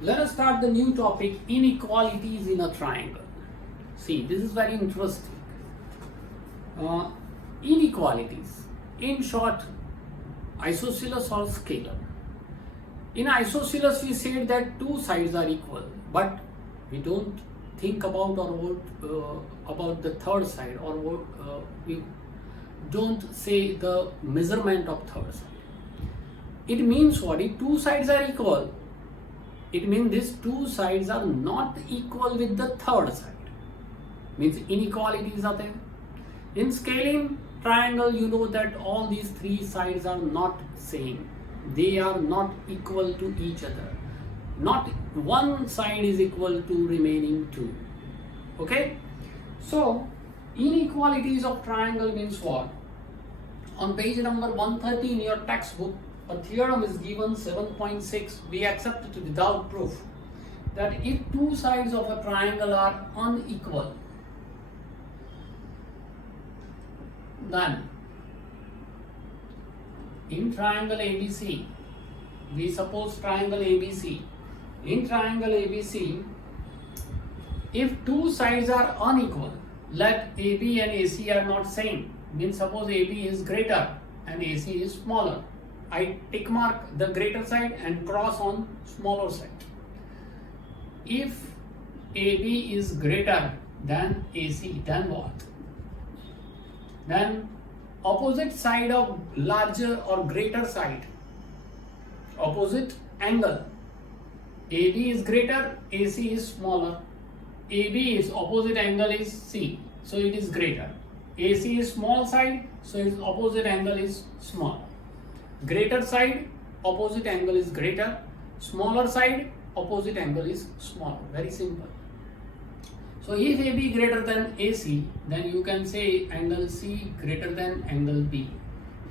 Let us start the new topic, inequalities in a triangle. See, this is very interesting. Inequalities. In short, isosceles or scalar. In isosceles, we said that two sides are equal, but we don't think about about the third side, or we don't say the measurement of third side. It means what? If two sides are equal, it means these two sides are not equal with the third side. Means inequalities are there. In scaling triangle, you know that all these three sides are not same. They are not equal to each other. Not one side is equal to remaining two. Okay? So, inequalities of triangle means what? On page number 130 in your textbook, a theorem is given 7.6. We accept it without proof that if two sides of a triangle are unequal, then in triangle ABC, we suppose triangle ABC. In triangle ABC, if two sides are unequal, let AB and AC are not same, means suppose AB is greater and AC is smaller. I tick mark the greater side and cross on smaller side. If AB is greater than AC, then what? Then opposite side of larger or greater side, opposite angle, AB is greater, AC is smaller. AB is opposite angle is C, so it is greater. AC is small side, so its opposite angle is small. Greater side, opposite angle is greater. Smaller side, opposite angle is smaller. Very simple. So if AB greater than AC, then you can say angle C greater than angle B,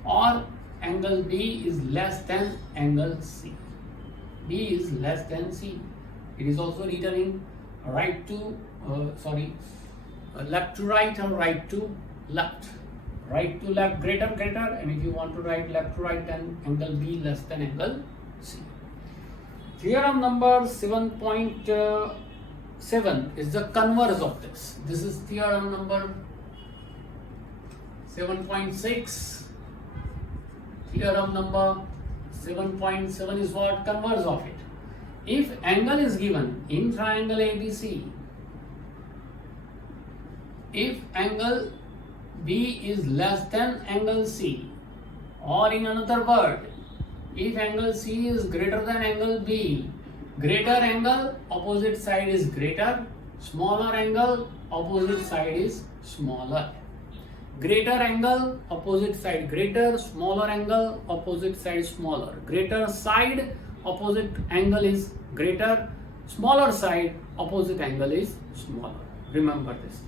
or angle B is less than angle C. B is less than C. It is also written in left to right or right to left. Right to left greater, and if you want to write left to right, then angle B less than angle C. Theorem number 7.7 is the converse of this. This is theorem number 7.6. Theorem number 7.7 is what? Converse of it. If angle is given in triangle ABC, if angle B is less than angle C, or in another word, if angle C is greater than angle B, greater angle, opposite side is greater, smaller angle, opposite side is smaller. Greater angle, opposite side greater, smaller angle, opposite side smaller. Greater side, opposite angle is greater, smaller side, opposite angle is smaller. Remember this.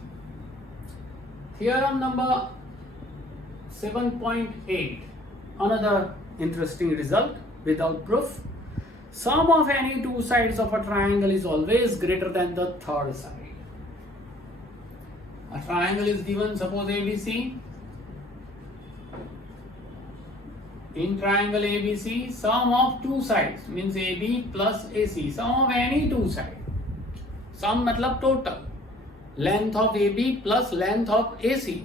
Theorem number 7.8, another interesting result without proof. Sum of any two sides of a triangle is always greater than the third side. A triangle is given, suppose ABC. In triangle ABC, sum of two sides means AB plus AC. Sum of any two sides. Sum matlab total. Length of AB plus length of AC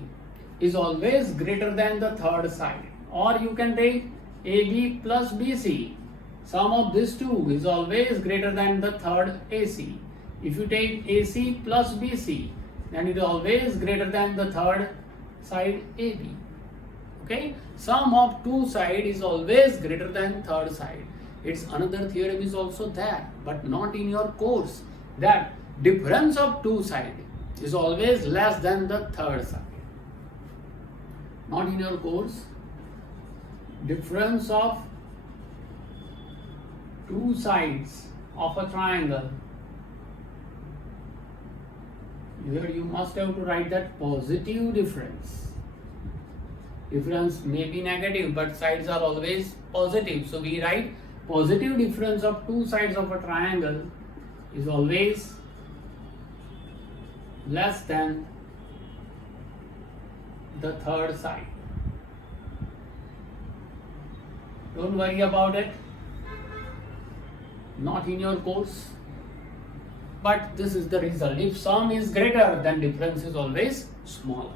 is always greater than the third side. Or you can take AB plus BC. Sum of these two is always greater than the third AC. If you take AC plus BC, then it is always greater than the third side AB. Okay? Sum of two side is always greater than third side. Its another theorem is also there, but not in your course. That difference of two side is always less than the third side. Not in your course. Difference of two sides of a triangle. Here you must have to write that positive difference. Difference may be negative, but sides are always positive. So we write positive difference of two sides of a triangle is always less than the third side. Don't worry about it. not in your course, but this is the result. If sum is greater, then difference is always smaller.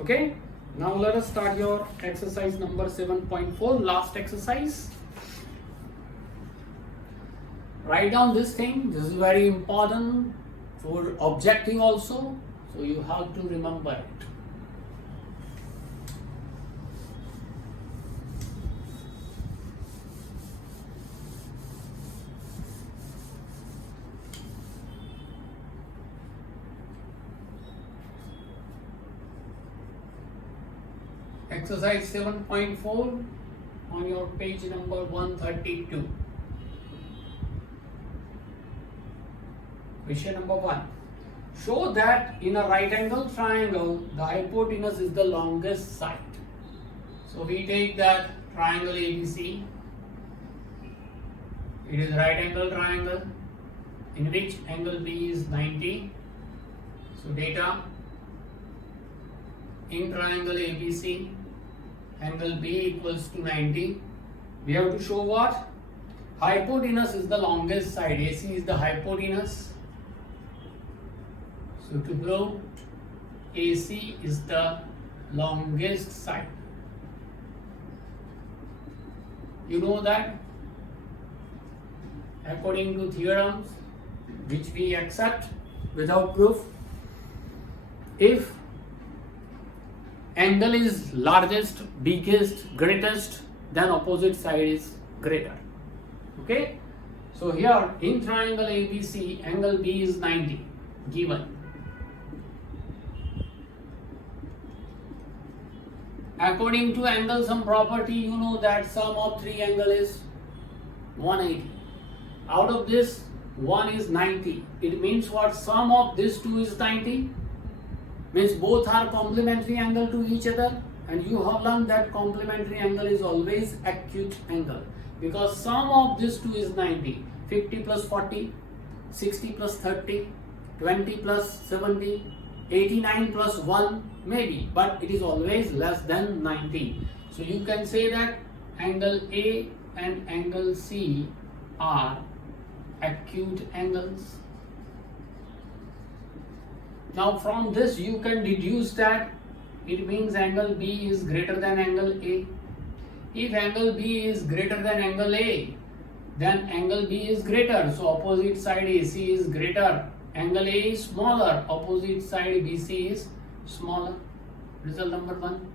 Okay, now let us start your exercise number 7.4, last exercise. Write down this thing. This is very important for objecting also, so you have to remember it. Exercise 7.4 on your page number 132. Question number 1. Show that in a right angle triangle, the hypotenuse is the longest side. So we take that triangle ABC. It is right angle triangle in which angle B is 90. So data, in triangle ABC, angle B equals to 90. We have to show what? Hypotenuse is the longest side. AC is the hypotenuse. So to prove AC is the longest side. You know that according to theorems which we accept without proof, if angle is largest, biggest, greatest, then opposite side is greater. Okay, so here in triangle ABC, angle B is 90 given. According to angle sum property, you know that sum of three angle is 180. Out of this, one is 90. It means what? Sum of this two is 90. Means both are complementary angle to each other, and you have learned that complementary angle is always acute angle, because sum of this two is 90. 50 plus 40, 60 plus 30, 20 plus 70, 89 plus 1 maybe, but it is always less than 90. So you can say that angle A and angle C are acute angles. Now from this you can deduce that it means angle B is greater than angle A. If angle B is greater than angle A, then angle B is greater, so opposite side AC is greater. Angle A is smaller, opposite side BC is smaller. Result number 1.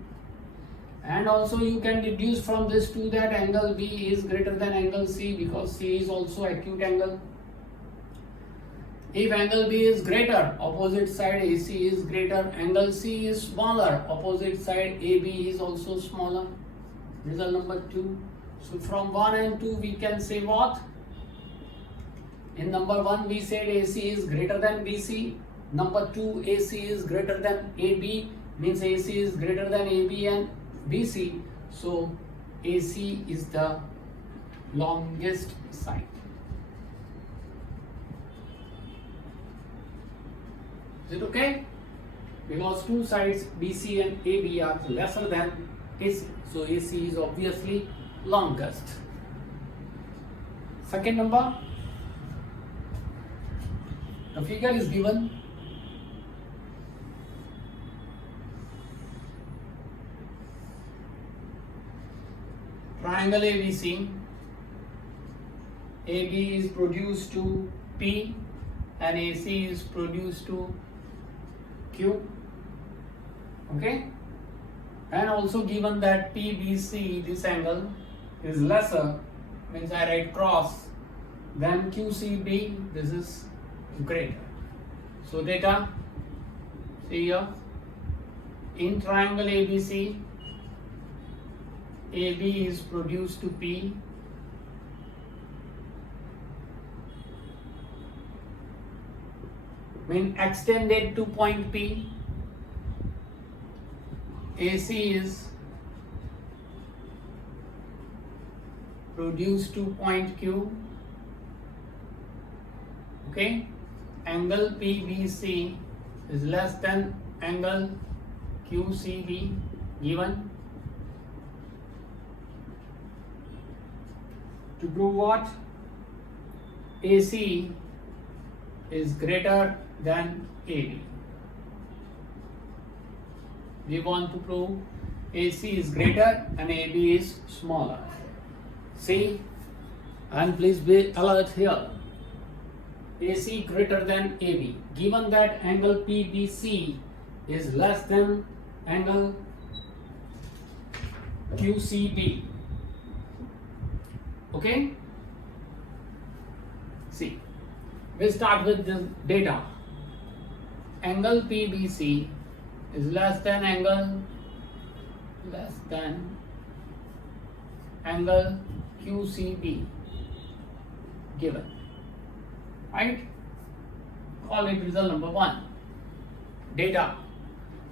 And also you can deduce from this too that angle B is greater than angle C, because C is also acute angle. If angle B is greater, opposite side AC is greater. Angle C is smaller, opposite side AB is also smaller. Result number 2. So from 1 and 2 we can say what? In number 1 we said AC is greater than BC. Number 2, AC is greater than AB, means AC is greater than AB and BC. So AC is the longest side. Is it okay? Because two sides BC and AB are lesser than AC. So AC is obviously longest. Second number, the figure is given. Triangle ABC, AB is produced to P and AC is produced to Q. Okay, and also given that PBC, this angle is lesser, means I write cross, than QCB, this is greater. So data, see here, in triangle ABC, AB is produced to P, mean extended to point P. AC is produced to point Q. Okay, angle PBC is less than angle QCB given. To prove what? AC is greater than AB. We want to prove AC is greater and AB is smaller. See, and please be alert here. AC greater than AB. Given that angle PBC is less than angle QCB. Okay? See, we start with this data. Angle PBC is less than angle QCB given, right? Call it result number 1. Data.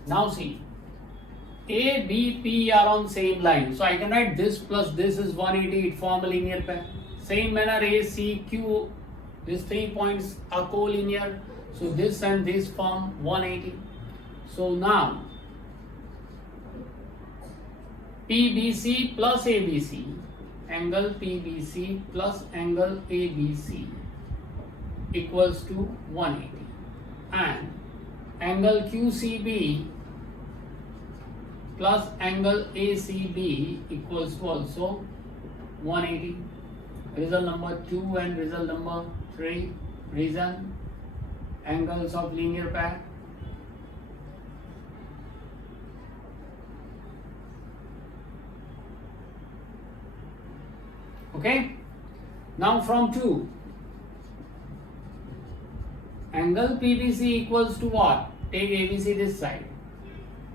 Now see, A, B, P are on same line, so I can write this plus this is 180. It form a linear pair. Same manner A, C, Q, these 3 points are collinear, so this and this form 180. So now PBC plus ABC, angle PBC plus angle ABC equals to 180, and angle QCB plus angle ACB equals to also 180. Result number 2 and result number 3. Reason: angles of linear pair. Okay, now from 2, angle PBC equals to what? Take ABC this side,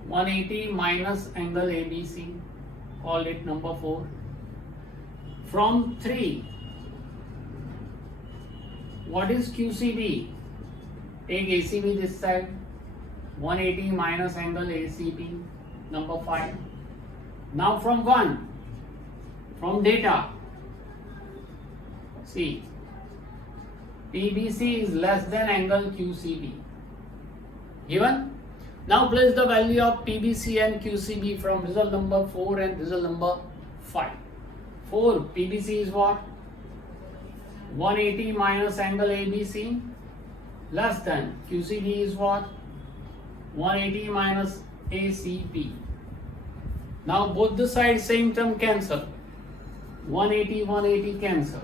180 minus angle ABC, call it number 4. From 3, what is QCB? Take ACB this side, 180 minus angle ACB, number 5. Now from 1, from data, see, PBC is less than angle QCB given. Now place the value of PBC and QCB from result number 4 and result number 5. 4, PBC is what? 180 minus angle ABC, less than QCB is what? 180 minus ACB. Now both the sides same term cancel. 180 cancel.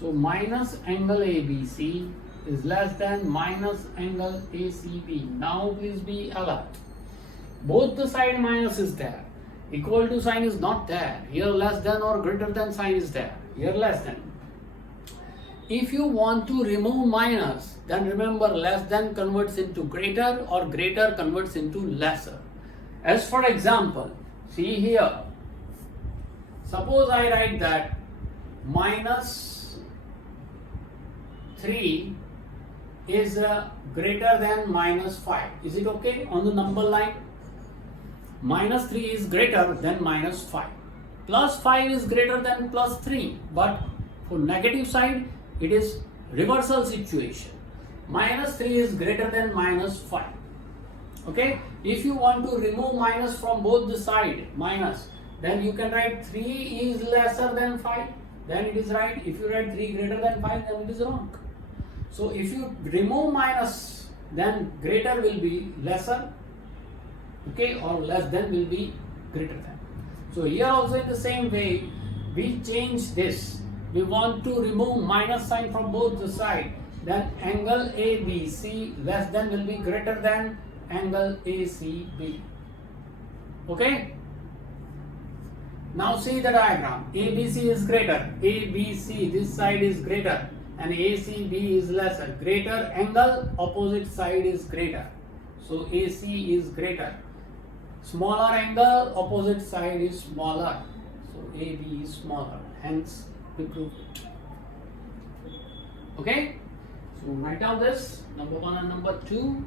So minus angle ABC is less than minus angle ACB. Now please be alert. Both the side minus is there. Equal to sign is not there. Here less than or greater than sign is there. Here less than. If you want to remove minus, then remember less than converts into greater or greater converts into lesser. As for example, see here. Suppose I write that minus 3 is greater than minus 5. Is it okay on the number line? Minus 3 is greater than minus 5. Plus 5 is greater than plus 3. But for negative side, it is reversal situation. Minus 3 is greater than minus 5. Okay? If you want to remove minus from both the side, minus, then you can write 3 is lesser than 5. Then it is right. If you write 3 greater than 5, then it is wrong. So if you remove minus, then greater will be lesser, okay, or less than will be greater than. So here also in the same way, we change this. We want to remove minus sign from both the side. Then angle ABC less than will be greater than angle ACB. Okay. Now see the diagram. ABC is greater. ABC, this side is greater. And ACB is lesser. Greater angle, opposite side is greater. So AC is greater. Smaller angle, opposite side is smaller. So AB is smaller. Hence, we proved it. Okay? So write down this, number 1 and number 2.